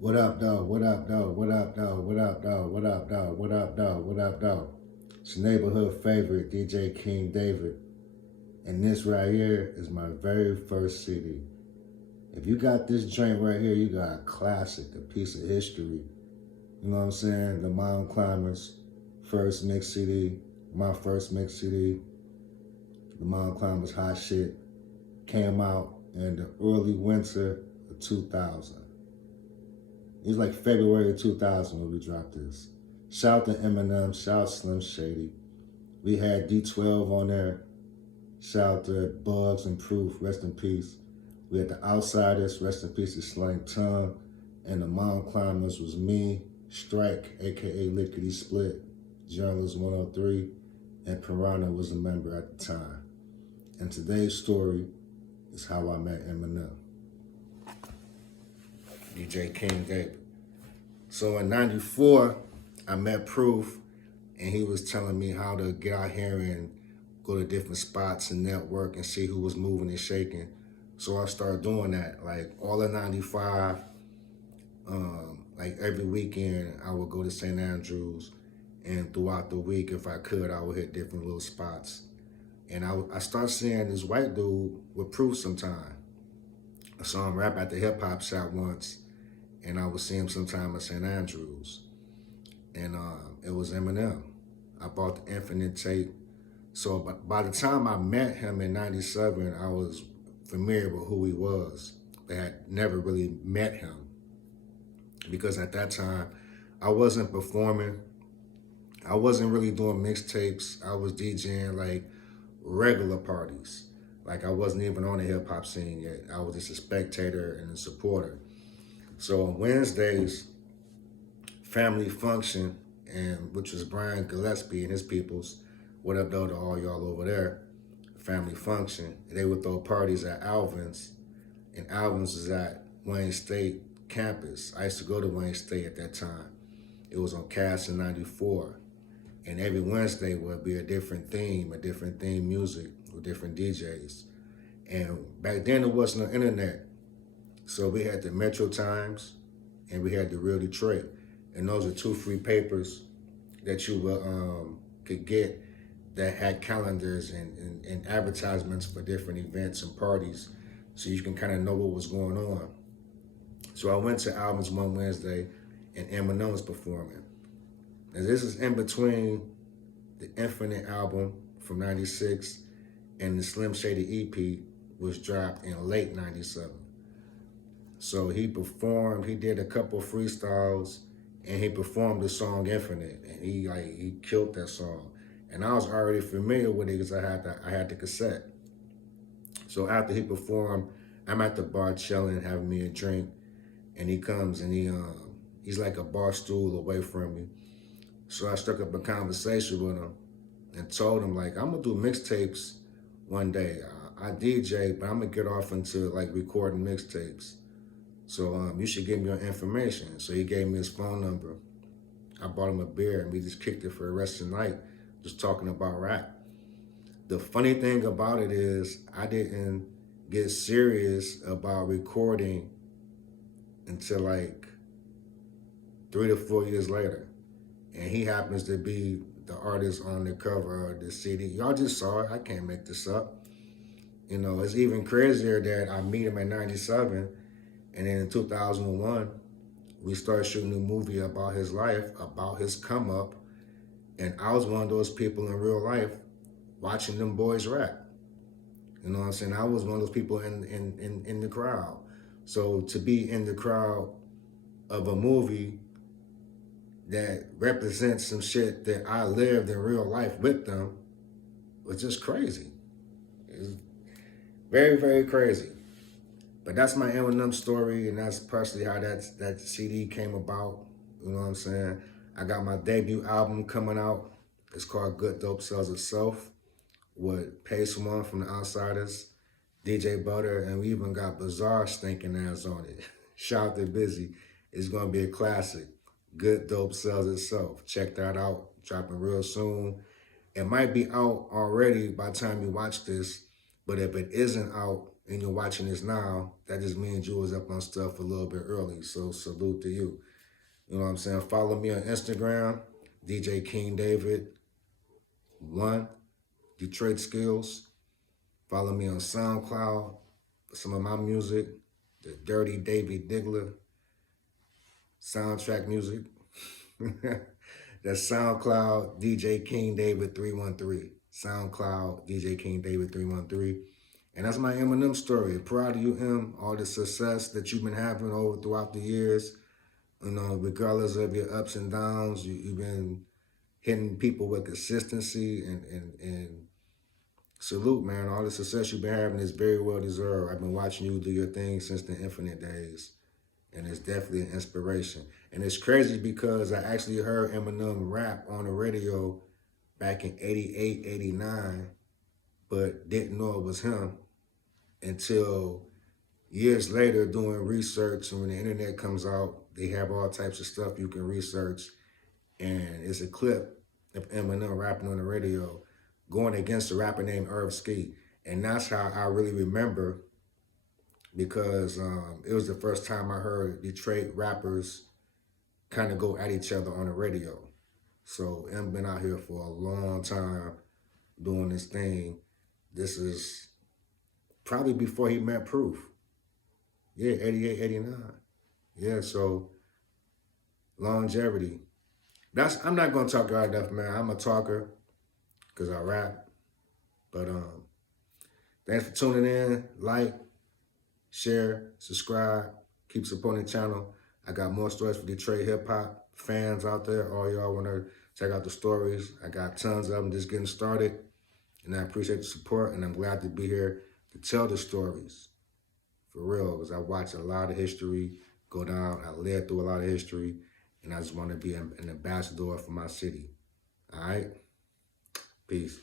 What up, dog? What up, dog? What up, dog? What up, dog? What up, dog? What up, dog? What up, dog? It's your neighborhood favorite, DJ King David. And this right here is my very first CD. If you got this joint right here, you got a classic, a piece of history. You know what I'm saying? The Mountain Climbers, first mix CD, my first mix CD. The Mountain Climbers Hot Shit came out in the early winter of 2000. It was like February of 2000 when we dropped this. Shout to Eminem, shout Slim Shady. We had D12 on there. Shout to Bugz and Proof, rest in peace. We had the Outsiders, rest in peace to Slang Ton. And the Mountain Climbers was me, Strike, aka Lickety Split, Journalist 103, and Piranha was a member at the time. And today's story is how I met Eminem. DJ King David. So in 94, I met Proof, and he was telling me how to get out here and go to different spots and network and see who was moving and shaking. So I started doing that. Like all of 95, like every weekend, I would go to St. Andrews, and throughout the week, if I could, I would hit different little spots. And I started seeing this white dude with Proof sometime. I saw him rap at the hip hop shop once, and I would see him sometime at St. Andrews. And it was Eminem. I bought the Infinite tape. So by the time I met him in 97, I was familiar with who he was. But I had never really met him because at that time, I wasn't performing. I wasn't really doing mixtapes. I was DJing like regular parties. Like I wasn't even on the hip hop scene yet. I was just a spectator and a supporter. So on Wednesdays, family function, and which was Brian Gillespie and his peoples. What up though to all y'all over there? Family function. They would throw parties at Alvin's, and Alvin's is at Wayne State campus. I used to go to Wayne State at that time. It was on Cass in 94. And every Wednesday would be a different theme music with different DJs. And back then there wasn't no internet. So we had the Metro Times and we had the Real Detroit. And those are two free papers that you could get that had calendars and advertisements for different events and parties so you can kind of know what was going on. So I went to Albums one Wednesday and Eminem was performing. And this is in between the Infinite album from 96 and the Slim Shady EP was dropped in late 97. So he performed, he did a couple freestyles, and he performed the song Infinite, and he killed that song. And I was already familiar with it because I had the cassette. So after he performed, I'm at the bar chilling, having me a drink, and he comes and he's like a bar stool away from me. So I struck up a conversation with him and told him like I'm gonna do mixtapes one day. I DJ, but I'm gonna get off into like recording mixtapes. So you should give me your information. So he gave me his phone number. I bought him a beer and we just kicked it for the rest of the night, just talking about rap. The funny thing about it is I didn't get serious about recording until like 3 to 4 years later. And he happens to be the artist on the cover of the CD. Y'all just saw it, I can't make this up. You know, it's even crazier that I meet him in 97 and then in 2001, we started shooting a movie about his life, about his come up. And I was one of those people in real life watching them boys rap. You know what I'm saying? I was one of those people in the crowd. So to be in the crowd of a movie that represents some shit that I lived in real life with them was just crazy. It's very, very crazy. But that's my Eminem story, and that's partially how that CD came about. You know what I'm saying? I got my debut album coming out. It's called Good Dope Sells Itself with Pace One from the Outsiders, DJ Butter, and we even got Bizarre stinking ass on it. Shout out to Busy. It's gonna be a classic. Good Dope Sells Itself. Check that out. Dropping real soon. It might be out already by the time you watch this, but if it isn't out, and you're watching this now, that just means you was up on stuff a little bit early. So salute to you. You know what I'm saying? Follow me on Instagram, DJ King David 1, Detroit Skills. Follow me on SoundCloud for some of my music, the Dirty Davy Diggler soundtrack music. That's SoundCloud DJ King David 313. SoundCloud DJ King David 313. And that's my Eminem story. Proud of you, M. All the success that you've been having over throughout the years. You know, regardless of your ups and downs, you've been hitting people with consistency and salute, man. All the success you've been having is very well deserved. I've been watching you do your thing since the Infinite days, and it's definitely an inspiration. And it's crazy because I actually heard Eminem rap on the radio back in 88, 89, but didn't know it was him until years later doing research. And when the internet comes out, they have all types of stuff you can research. And it's a clip of Eminem rapping on the radio going against a rapper named R.I.P. And that's how I really remember, because it was the first time I heard Detroit rappers kind of go at each other on the radio. So M been out here for a long time doing this thing. This is probably before he met Proof. Yeah, 88, 89. Yeah, so longevity. I'm not gonna talk about enough, man. I'm a talker because I rap. But thanks for tuning in. Like, share, subscribe, keep supporting the channel. I got more stories for Detroit hip-hop fans out there. All y'all want to check out the stories. I got tons of them just getting started. And I appreciate the support, and I'm glad to be here to tell the stories. For real, because I watch a lot of history go down. I lived through a lot of history, and I just want to be an ambassador for my city. All right? Peace.